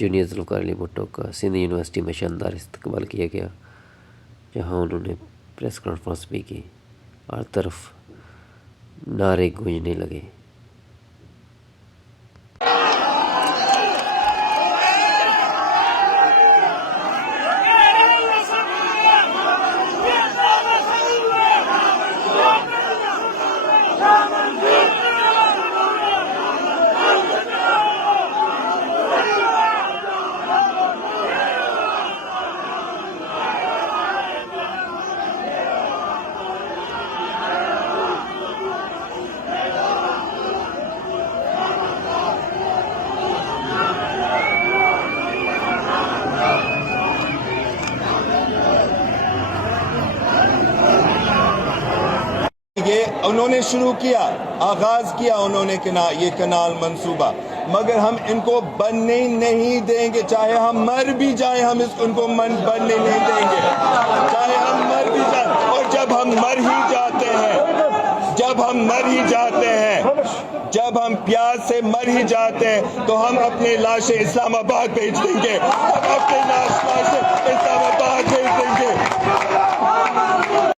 Junior Zulfikar Ali Bhutto का Sindh university में शानदार इस्तकबाल किया गया, जहां उन्होंने प्रेस कॉन्फ्रेंस भी की। हर तरफ नारे गूंजने लगे। ये उन्होंने शुरू किया, आगाज किया उन्होंने ये कनाल मंसूबा, मगर हम इनको बनने नहीं देंगे। चाहे हम मर भी जाएं, हम उनको बनने नहीं देंगे, चाहे हम मर भी जाएं। और जब हम मर ही जाते हैं, जब हम मर ही जाते हैं, जब हम प्यास से मर ही जाते हैं, तो हम अपने लाशें इस्लामाबाद भेज देंगे, हम अपने लाशें इस्लामाबाद भेज देंगे।